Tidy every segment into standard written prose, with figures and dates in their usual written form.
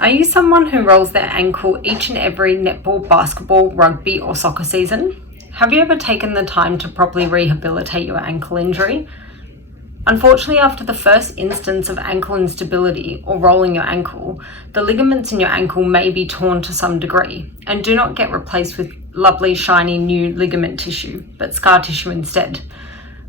Are you someone who rolls their ankle each and every netball, basketball, rugby or soccer season? Have you ever taken the time to properly rehabilitate your ankle injury? Unfortunately, after the first instance of ankle instability or rolling your ankle, the ligaments in your ankle may be torn to some degree and do not get replaced with lovely shiny new ligament tissue, but scar tissue instead.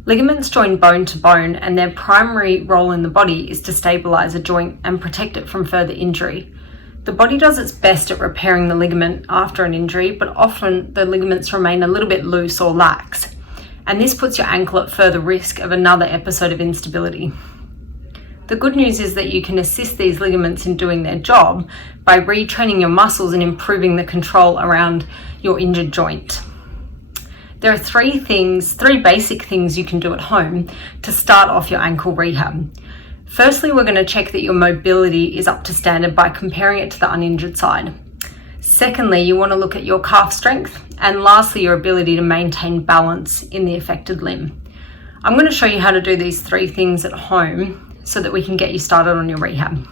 Ligaments join bone to bone, and their primary role in the body is to stabilize a joint and protect it from further injury. The body does its best at repairing the ligament after an injury, but often the ligaments remain a little bit loose or lax, and this puts your ankle at further risk of another episode of instability. The good news is that you can assist these ligaments in doing their job by retraining your muscles and improving the control around your injured joint. There are three basic things you can do at home to start off your ankle rehab. Firstly, we're going to check that your mobility is up to standard by comparing it to the uninjured side. Secondly, you want to look at your calf strength. And lastly, your ability to maintain balance in the affected limb. I'm going to show you how to do these three things at home so that we can get you started on your rehab.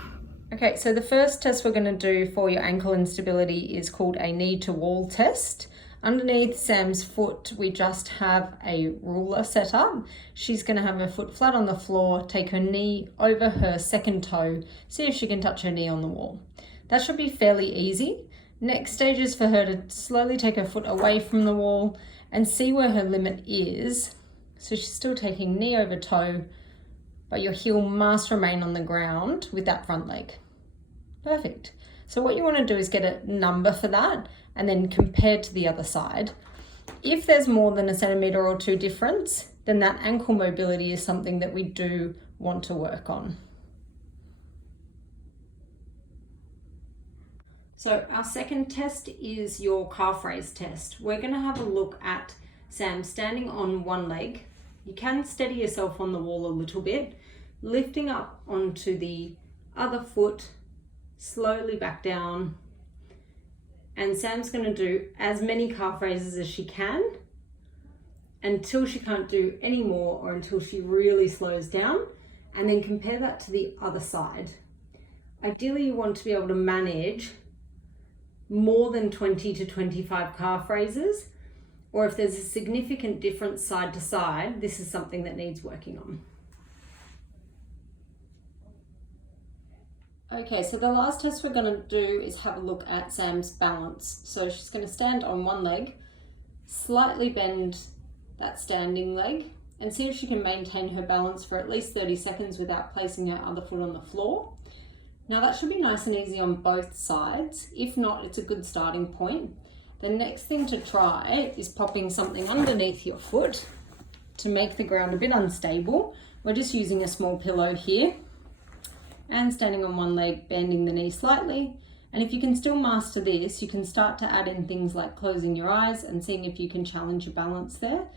Okay, so the first test we're going to do for your ankle instability is called a knee to wall test. Underneath Sam's foot, we just have a ruler set up. She's going to have her foot flat on the floor, take her knee over her second toe, see if she can touch her knee on the wall. That should be fairly easy. Next stage is for her to slowly take her foot away from the wall and see where her limit is. So she's still taking knee over toe, but your heel must remain on the ground with that front leg. Perfect. So what you want to do is get a number for that and then compare to the other side. If there's more than a centimetre or two difference, then that ankle mobility is something that we do want to work on. So our second test is your calf raise test. We're going to have a look at Sam standing on one leg. You can steady yourself on the wall a little bit, lifting up onto the other foot, slowly back down. And Sam's going to do as many calf raises as she can until she can't do any more or until she really slows down, and then compare that to the other side. Ideally, you want to be able to manage more than 20 to 25 calf raises, or if there's a significant difference side to side, this is something that needs working on. Okay, so the last test we're going to do is have a look at Sam's balance. So she's going to stand on one leg, slightly bend that standing leg, and see if she can maintain her balance for at least 30 seconds without placing her other foot on the floor. Now that should be nice and easy on both sides. If not, it's a good starting point. The next thing to try is popping something underneath your foot to make the ground a bit unstable. We're just using a small pillow here. And standing on one leg, bending the knee slightly. And if you can still master this, you can start to add in things like closing your eyes and seeing if you can challenge your balance there,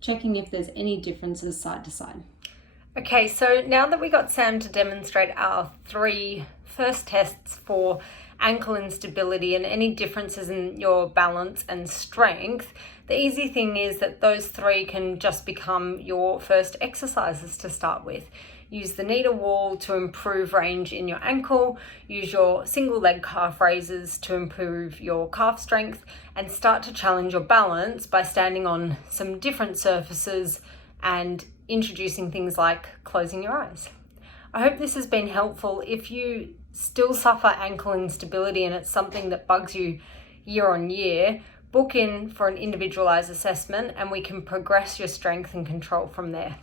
checking if there's any differences side to side. Okay, so now that we got Sam to demonstrate our three first tests for ankle instability and any differences in your balance and strength, the easy thing is that those three can just become your first exercises to start with. Use the knee to wall to improve range in your ankle, use your single leg calf raises to improve your calf strength, and start to challenge your balance by standing on some different surfaces and introducing things like closing your eyes. I hope this has been helpful. If you still suffer ankle instability and it's something that bugs you year on year, book in for an individualized assessment and we can progress your strength and control from there.